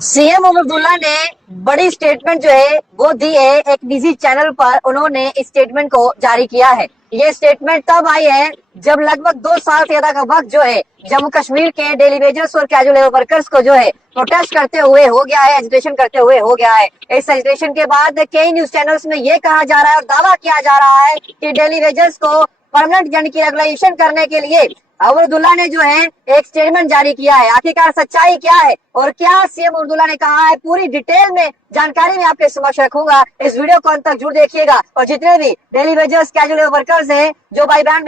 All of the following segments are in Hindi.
सीएम अब्दुल्ला ने बड़ी स्टेटमेंट जो है वो दी है। एक निजी चैनल पर उन्होंने इस स्टेटमेंट को जारी किया है। ये स्टेटमेंट तब आई है जब लगभग 2 साल से ज्यादा का वक्त जो है जम्मू कश्मीर के डेली वेजर्स और कैजुअल लेबर वर्कर्स को जो है प्रोटेस्ट करते हुए हो गया है, एजिटेशन करते हुए हो गया है। इस एजिटेशन के बाद कई न्यूज चैनल्स में ये कहा जा रहा है और दावा किया जा रहा है कि डेली वेजर्स को परमानेंट यानी कि रेगुलेशन करने के लिए अब्दुल्ला ने जो है एक स्टेटमेंट जारी किया है। आखिरकार सच्चाई क्या है और क्या सीएम अब्दुल्ला ने कहा है, पूरी डिटेल में जानकारी मैं आपके समक्ष रखूंगा। इस वीडियो को अंत तक जरूर देखिएगा और जितने भी डेली वेजर्स कैजुअल वर्कर्स हैं जो भाई बहन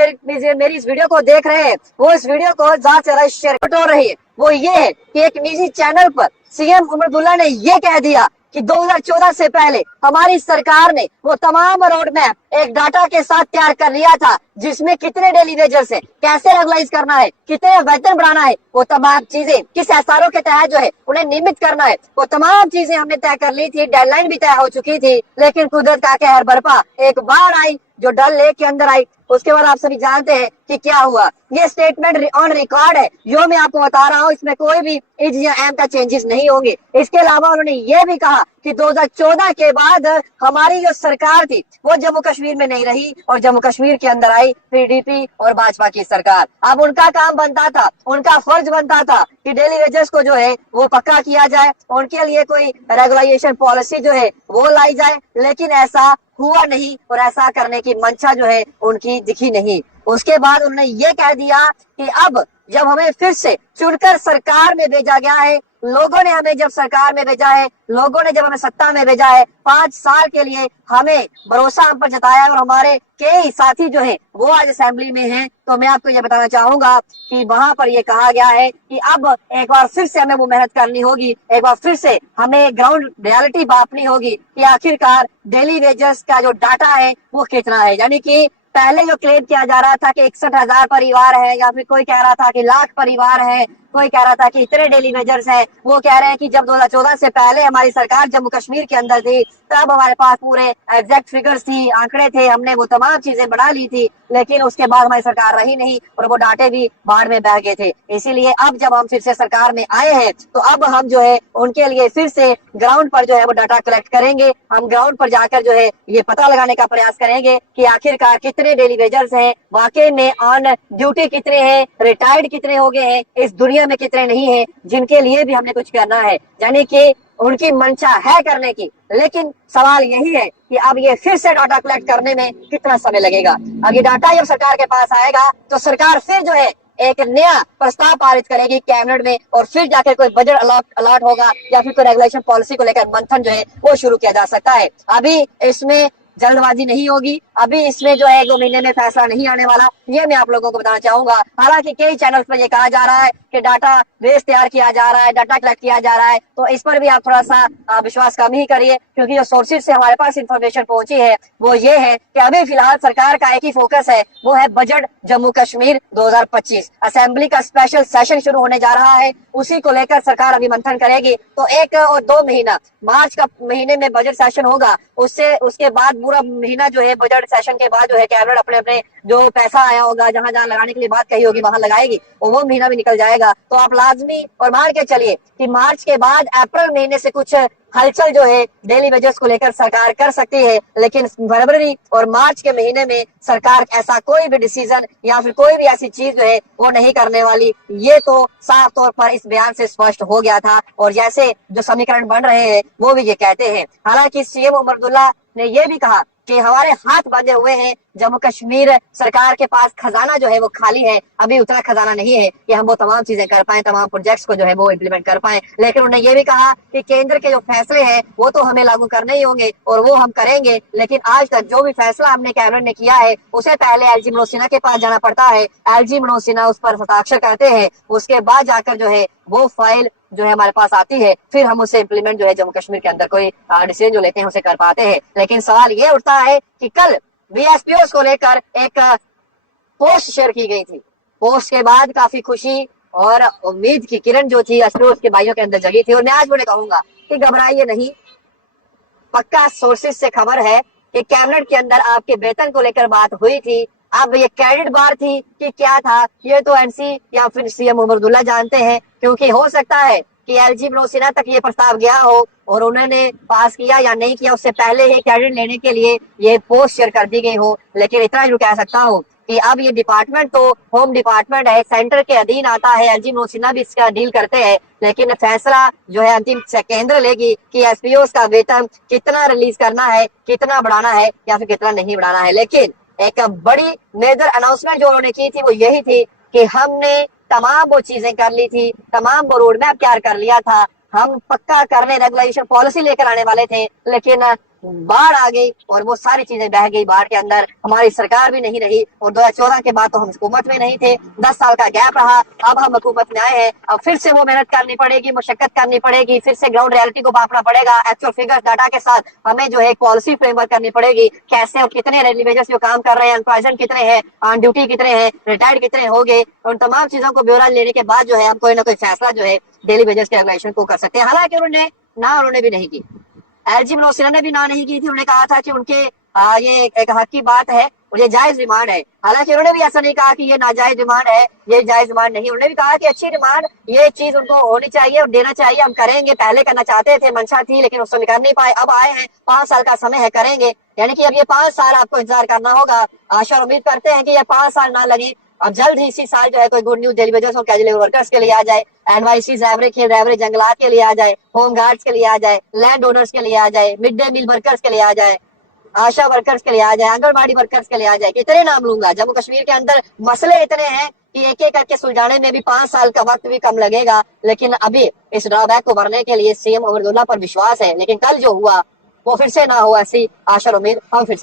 मेरी इस वीडियो को देख रहे हैं वो इस वीडियो को ज्यादा से ज्यादा शेयर बटोर रही है। वो ये है कि एक निजी चैनल पर सीएम अब्दुल्ला ने ये कह दिया कि 2014 से पहले हमारी सरकार ने वो तमाम रोड मैप एक डाटा के साथ तैयार कर लिया था जिसमें कितने डेली वेजर्स है, कैसे रेगुलाइज करना है, कितने वेतन बढ़ाना है, वो तमाम चीजें किस एसआरओ के तहत जो है उन्हें नियमित करना है, वो तमाम चीजें हमने तय कर ली थी। डेडलाइन भी तय हो चुकी थी, लेकिन कुदरत का कहर बरपा एक बार आई जो डल लेक के अंदर आई। उसके बाद आप सभी जानते हैं कि क्या हुआ। ये स्टेटमेंट ऑन रिकॉर्ड है जो मैं आपको बता रहा हूँ, इसमें कोई भी इज या एम का चेंजेस नहीं होंगे। इसके अलावा उन्होंने ये भी कहा कि 2014 के बाद हमारी जो सरकार थी वो जम्मू कश्मीर में नहीं रही और जम्मू कश्मीर के अंदर आई पीडीपी और भाजपा की सरकार। अब उनका काम बनता था, उनका फर्ज बनता था कि डेली वेजर्स को जो है वो पक्का किया जाए, उनके लिए कोई रेगुलाइजेशन पॉलिसी जो है वो लाई जाए, लेकिन ऐसा हुआ नहीं और ऐसा करने की मंशा जो है उनकी दिखी नहीं। उसके बाद उन्होंने ये कह दिया कि अब जब हमें फिर से चुनकर सरकार में भेजा गया है, लोगों ने हमें जब सरकार में भेजा है, लोगों ने जब हमें सत्ता में भेजा है, 5 साल के लिए हमें भरोसा हम पर जताया और हमारे कई साथी जो है वो आज असेंबली में हैं, तो मैं आपको ये बताना चाहूंगा कि वहां पर ये कहा गया है कि अब एक बार फिर से हमें वो मेहनत करनी होगी, एक बार फिर से हमें ग्राउंड रियलिटी बांटनी होगी कि आखिरकार डेली वेजर्स का जो डाटा है वो कितना है। यानी कि पहले जो क्लेम किया जा रहा था कि 61,000 परिवार है, या फिर कोई कह रहा था कि लाख परिवार है, कोई कह रहा था कि इतने डेली वेजर्स हैं, वो कह रहे हैं कि जब 2014 से पहले हमारी सरकार जम्मू कश्मीर के अंदर थी तब हमारे पास पूरे एग्जैक्ट फिगर्स थी, आंकड़े थे, हमने वो तमाम चीजें बना ली थी, लेकिन उसके बाद हमारी सरकार रही नहीं और वो डाटे भी बाढ़ में बह गए थे। इसीलिए अब जब हम फिर से सरकार में आए हैं तो अब हम जो है उनके लिए फिर से ग्राउंड पर जो है वो डाटा कलेक्ट करेंगे। हम ग्राउंड पर जाकर जो है ये पता लगाने का प्रयास करेंगे कि आखिरकार कितने डेली वेजर्स हैं, वाकई में ऑन ड्यूटी कितने हैं, रिटायर्ड कितने हो गए हैं, इस दुनिया में कितने नहीं है जिनके लिए भी हमने कुछ करना है। यानी कि उनकी मंशा है करने की, लेकिन सवाल यही है कि अब ये फिर से डाटा कलेक्ट करने में कितना समय लगेगा। अब ये डाटा जब सरकार के पास आएगा तो सरकार फिर जो है एक नया प्रस्ताव पारित करेगी कैबिनेट में और फिर जाकर कोई बजट अलॉट होगा या फिर कोई रेगुलेशन पॉलिसी को लेकर मंथन जो है वो शुरू किया जा सकता है। अभी इसमें जल्दबाजी नहीं होगी, अभी इसमें जो है 1-2 महीने में फैसला नहीं आने वाला, ये मैं आप लोगों को बताना चाहूंगा। हालांकि कई चैनल्स पर ये कहा जा रहा है कि डाटा बेस तैयार किया जा रहा है, डाटा कलेक्ट किया जा रहा है, तो इस पर भी आप थोड़ा सा विश्वास कम ही करिए, क्योंकि जो सोर्सेज से हमारे पास इंफॉर्मेशन पहुंची है वो ये है कि अभी फिलहाल सरकार का एक ही फोकस है, वो है बजट जम्मू कश्मीर 2025। असेंबली का स्पेशल सेशन शुरू होने जा रहा है, उसी को लेकर सरकार अभी मंथन करेगी। तो 1 और 2 महीना, मार्च का महीने में बजट सेशन होगा, उसके बाद पूरा महीना जो है बजट सेशन के बाद जो है कैबिनेट अपने अपने जो पैसा आया होगा, जहां जहां लगाने के लिए बात कही होगी वहां लगाएगी और वो महीना भी निकल जाएगा। तो आप लाजमी और मान के चलिए कि मार्च के बाद अप्रैल महीने से कुछ हलचल जो है डेली वेजर्स को लेकर सरकार कर सकती है, लेकिन फरवरी और मार्च के महीने में सरकार ऐसा कोई भी डिसीजन या फिर कोई भी ऐसी चीज जो है वो नहीं करने वाली। ये तो साफ तौर पर इस बयान से स्पष्ट हो गया था और जैसे जो समीकरण बन रहे हैं वो भी ये कहते हैं। हालांकि सीएम अब्दुल्ला ने ये भी कहा कि हमारे हाथ बंधे हुए हैं, जम्मू कश्मीर सरकार के पास खजाना जो है वो खाली है, अभी उतना खजाना नहीं है कि हम वो तमाम चीजें कर पाए, तमाम प्रोजेक्ट्स को जो है वो इम्प्लीमेंट कर पाए। लेकिन उन्होंने ये भी कहा कि केंद्र के जो फैसले हैं वो तो हमें लागू करने ही होंगे और वो हम करेंगे, लेकिन आज तक जो भी फैसला हमने कैबिनेट ने किया है उसे पहले एलजी मनोज सिन्हा के पास जाना पड़ता है, एलजी मनोज सिन्हा उस पर हस्ताक्षर करते हैं, उसके बाद जाकर जो है वो फाइल जो है हमारे पास आती है, फिर हम उसे इम्प्लीमेंट जो है जम्मू कश्मीर के अंदर कोई डिसीजन जो लेते हैं उसे कर पाते हैं। लेकिन सवाल ये उठता है कि कल बीएसपीओ को लेकर एक पोस्ट शेयर की गई थी, पोस्ट के बाद काफी खुशी और उम्मीद की किरण जो थी अफरोज के भाइयों के अंदर जगी थी। और मैं आज उन्हें कहूंगा कि घबराइए नहीं, पक्का सोर्सेज से खबर है कि कैबिनेट के अंदर आपके वेतन को लेकर बात हुई थी। अब ये क्रेडिट बार थी कि क्या था, ये तो एनसी या फिर सीएम अब्दुल्ला जानते हैं, क्योंकि हो सकता है कि एलजी मनोज सिन्हा तक ये प्रस्ताव गया हो और उन्होंने पास किया या नहीं किया, उससे पहले ही कैडेट लेने के लिए ये पोस्ट शेयर कर दी गई हो। लेकिन इतना जरूर कह सकता हूँ कि अब ये डिपार्टमेंट तो होम डिपार्टमेंट है, सेंटर के अधीन आता है, एलजी मनोज सिन्हा भी इसका डील करते हैं, लेकिन फैसला जो है अंतिम केंद्र लेगी कि एसपीओ का वेतन कितना रिलीज करना है, कितना बढ़ाना है या फिर कितना नहीं बढ़ाना है। लेकिन एक बड़ी मेजर अनाउंसमेंट जो उन्होंने की थी वो यही थी कि हमने तमाम वो चीजें कर ली थी, तमाम वो रोड मैप तैयार कर लिया था, हम पक्का करने रेगुलेशन पॉलिसी लेकर आने वाले थे, लेकिन बाढ़ आ गई और वो सारी चीजें बह गई बाढ़ के अंदर। हमारी सरकार भी नहीं रही और 2014 के बाद तो हम हुकूमत में नहीं थे, 10 साल का गैप रहा, अब हम हुकूमत में आए हैं, अब फिर से वो मेहनत करनी पड़ेगी, मशक्कत करनी पड़ेगी, फिर से ग्राउंड रियलिटी को मापना पड़ेगा, एक्चुअल फिगर्स डाटा के साथ हमें जो है पॉलिसी फ्रेमवर्क करनी पड़ेगी, कैसे और कितने रेली वेजर्स जो काम कर रहे हैं, अनप्रेजेंट कितने हैं, ऑन ड्यूटी कितने हैं, रिटायर्ड कितने हो गए, उन तमाम चीजों को ब्यौरा लेने के बाद जो है हम कोई ना कोई फैसला जो है डेली वेजर्स के रेगुलेशन को कर सकते हैं। हालांकि उन्होंने भी नहीं की, एलजी मनोज सिन्हा ने भी ना नहीं की थी। उन्होंने कहा था कि उनके ये एक हक की बात है और ये जायज डिमांड है। हालांकि उन्होंने भी ऐसा नहीं कहा कि ये नाजायज डिमांड है, ये जायज डिमांड नहीं, उन्होंने भी कहा कि अच्छी डिमांड, ये चीज उनको होनी चाहिए और देना चाहिए, हम करेंगे, पहले करना चाहते थे, मंशा थी लेकिन उसको कर नहीं पाए, अब आए हैं, 5 साल का समय है, करेंगे। यानी कि अब ये 5 साल आपको इंतजार करना होगा। आशा और उम्मीद करते हैं कि ये 5 साल ना लगे, अब जल्द ही इसी साल जो है कोई गुड न्यूज डेली वेजर्स और कैजुअल वर्कर्स के लिए आ जाए, एनवाईसी ड्राइवर जंगलात के लिए आ जाए, होम गार्ड्स के लिए आ जाए, लैंड ओनर्स के लिए आ जाए, मिड डे मील वर्कर्स के लिए आ जाए, आशा वर्कर्स के लिए आ जाए, आंगनबाड़ी वर्कर्स के लिए आ जाए। कितने नाम लूंगा, जम्मू कश्मीर के अंदर मसले इतने हैं कि एक एक करके सुलझाने में भी 5 साल का वक्त भी कम लगेगा। लेकिन अभी इस ड्रॉबैक को भरने के लिए सीएम अब्दुल्ला पर विश्वास है, लेकिन कल जो हुआ वो फिर से ना हो, ऐसी आशा उम्मीद हम फिर से